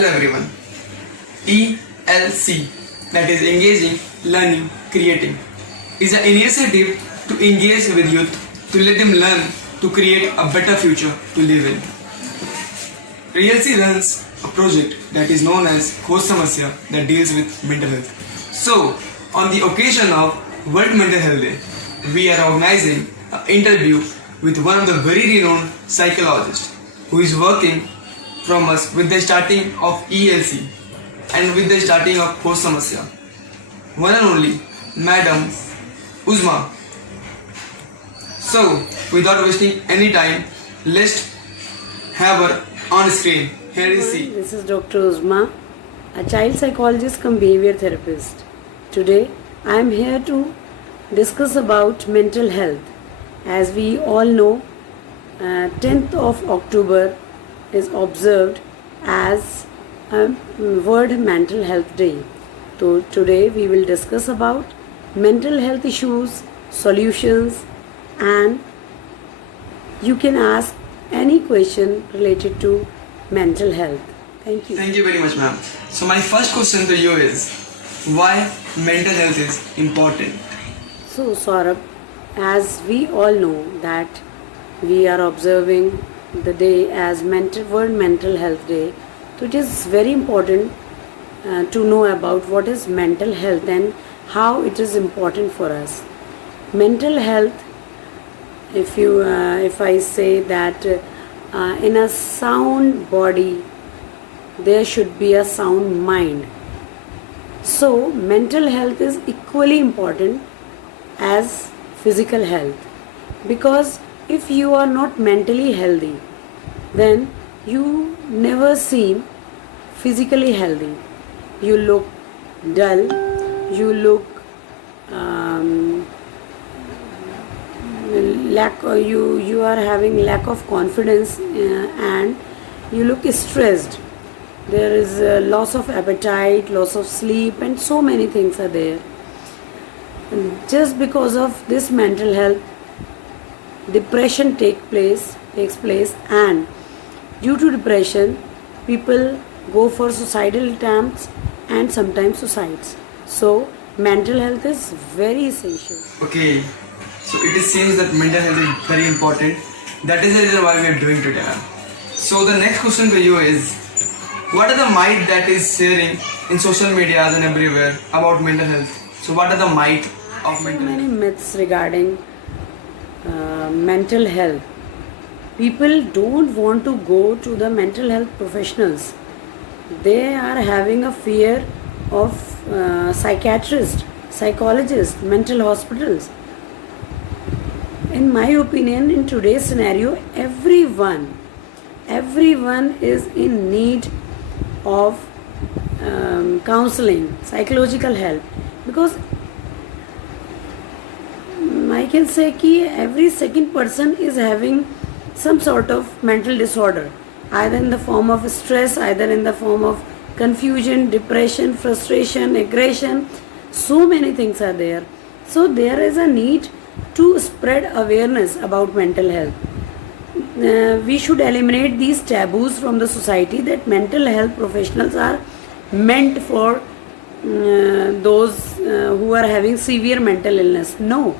Hello everyone. ELC, that is Engaging, Learning, Creating, is an initiative to engage with youth to let them learn to create a better future to live in. ELC runs a project that is known as Khoj Samasya that deals with mental health. So, on the occasion of World Mental Health Day, we are organizing an interview with one of the very renowned psychologists who is working from us with the starting of ELC and with the starting of Khoj Samasya. One and only, Madam Uzma. So, without wasting any time, let's have her on screen. Here is she. This is Dr. Uzma, a child psychologist cum behavior therapist. Today, I am here to discuss about mental health. As we all know, 10th of October is observed as World Mental Health Day. So today we will discuss about mental health issues, solutions, and you can ask any question related to mental health. Thank you. Thank you very much, ma'am. So my first question to you is, why mental health is important? So Saurabh, as we all know that we are observing the day as World Mental Health Day, so it is very important to know about what is mental health and how it is important for us. Mental health, if I say that in a sound body there should be a sound mind. So mental health is equally important as physical health, because if you are not mentally healthy, then you never seem physically healthy. You look dull, you look you are having lack of confidence and you look stressed. There is a loss of appetite, loss of sleep, and so many things are there. And just because of this mental health, depression takes place, and due to depression people go for suicidal attempts and sometimes suicides. So mental health is very essential. Okay, so it seems that mental health is very important. That is the reason why we are doing today, ma'am. So the next question to you is, what are the myths that is sharing in social media and everywhere about mental health? So what are the myths of mental Many health? myths regarding mental health. People don't want to go to the mental health professionals. They are having a fear of psychiatrists, psychologists, mental hospitals. In my opinion, in today's scenario, everyone is in need of counseling, psychological help, because I can say that every second person is having some sort of mental disorder, either in the form of stress, either in the form of confusion, depression, frustration, aggression. So many things are there. So there is a need to spread awareness about mental health. We should eliminate these taboos from the society that mental health professionals are meant for those who are having severe mental illness. No.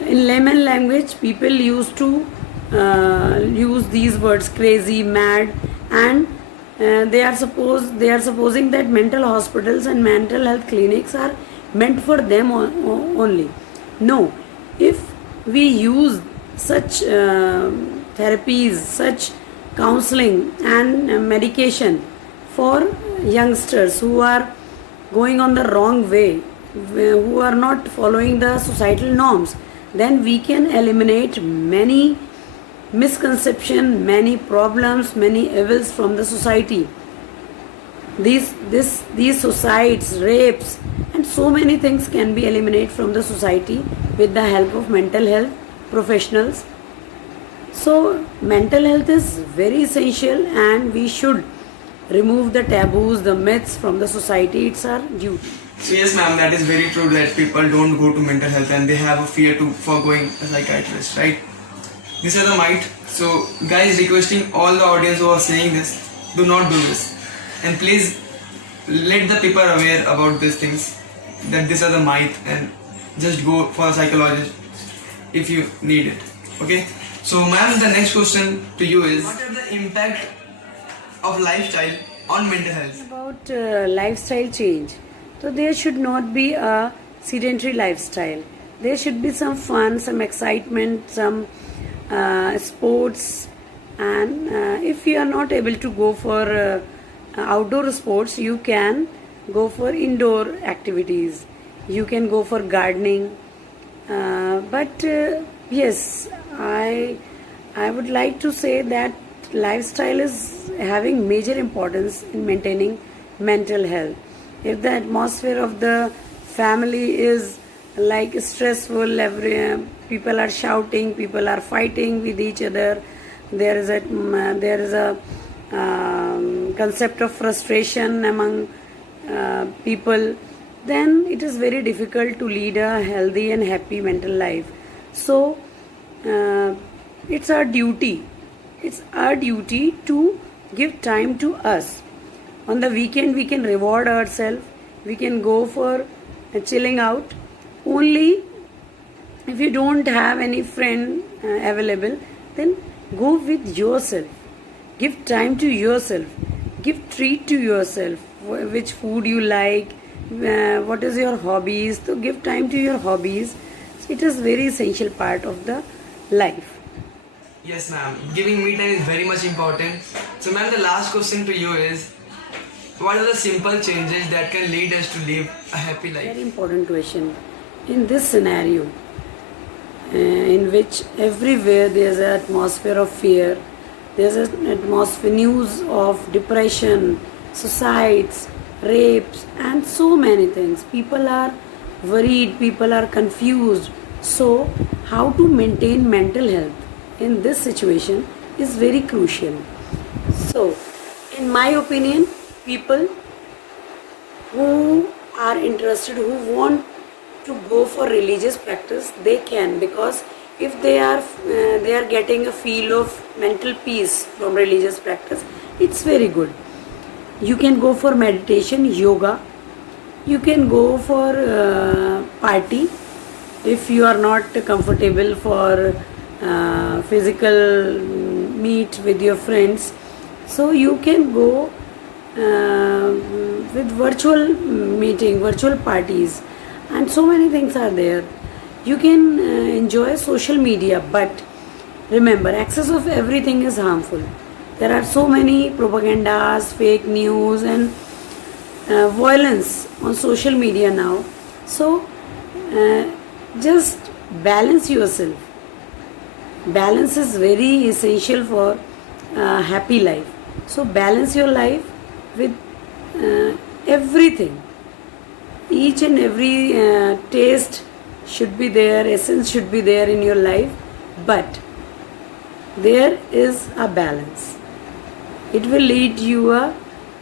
In layman language, people used to use these words crazy, mad, and they are supposing that mental hospitals and mental health clinics are meant for them only. No, if we use such therapies, such counseling and medication for youngsters who are going on the wrong way, who are not following the societal norms, then we can eliminate many misconceptions, many problems, many evils from the society. These suicides, rapes, and so many things can be eliminated from the society with the help of mental health professionals. So mental health is very essential, and we should remove the taboos, the myths from the society. It's our duty. So yes, ma'am, that is very true that people don't go to mental health and they have a fear for going a psychiatrist, right? These are the might. So guys, requesting all the audience who are saying this, do not do this, and please let the people aware about these things, that these are the might, and just go for a psychologist if you need it. Okay. So ma'am, the next question to you is, what are the impact of lifestyle on mental health? About lifestyle change. So there should not be a sedentary lifestyle. There should be some fun, some excitement, some sports, and if you are not able to go for outdoor sports, you can go for indoor activities. You can go for gardening. But yes, I would like to say that lifestyle is having major importance in maintaining mental health. If the atmosphere of the family is like stressful, people are shouting, people are fighting with each other, there is a concept of frustration among people, then it is very difficult to lead a healthy and happy mental life. So it's our duty to give time to us. On the weekend we can reward ourselves, we can go for chilling out. Only if you don't have any friend available, then go with yourself, give time to yourself, give treat to yourself, which food you like, what is your hobbies. So give time to your hobbies. It is very essential part of the life. Yes ma'am, giving me time is very much important. So ma'am, the last question to you is, what are the simple changes that can lead us to live a happy life? Very important question. In this scenario, in which everywhere there is an atmosphere of fear, there is an atmosphere, news of depression, suicides, rapes, and so many things. People are worried, people are confused. So, how to maintain mental health in this situation is very crucial. So, in my opinion, people who are interested, who want to go for religious practice, they can, because if they are getting a feel of mental peace from religious practice, it's very good. You can go for meditation, yoga, you can go for party if you are not comfortable for physical meet with your friends. So you can go with virtual meeting, virtual parties, and so many things are there. You can enjoy social media, but remember, excess of everything is harmful. There are so many propagandas, fake news, and violence on social media now. So just balance yourself. Balance is very essential for happy life. So balance your life with everything. Each and every taste should be there, essence should be there in your life, but there is a balance. It will lead you a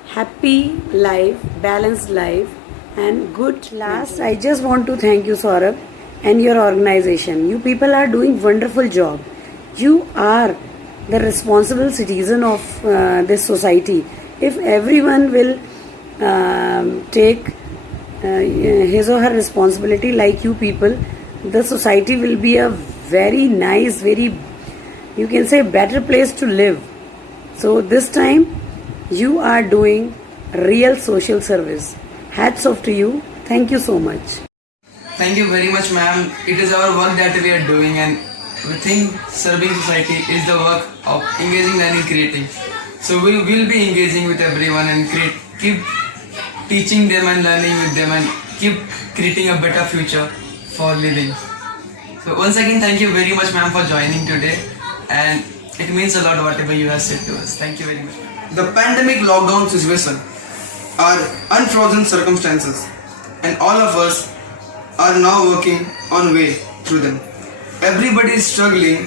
happy life, balanced life, and good. Last, I just want to thank you, Saurabh, and your organization. You people are doing wonderful job. You are the responsible citizen of this society. If everyone will take his or her responsibility like you people, the society will be a very nice, very, you can say, better place to live. So this time you are doing real social service. Hats off to you. Thank you so much. Thank you very much ma'am. It is our work that we are doing, and we think serving society is the work of engaging, learning, creating. So we will be engaging with everyone and keep teaching them and learning with them, and keep creating a better future for living. So once again, thank you very much ma'am for joining today, and it means a lot whatever you have said to us. Thank you very much. The pandemic lockdown situation are unfrozen circumstances, and all of us are now working on way through them. Everybody is struggling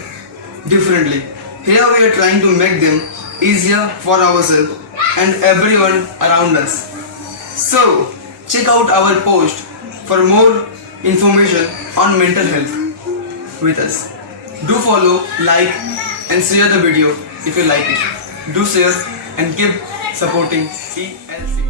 differently. Here we are trying to make them easier for ourselves and everyone around us. So, check out our post for more information on mental health with us. Do follow, like and share the video if you like it. Do share and keep supporting ELC.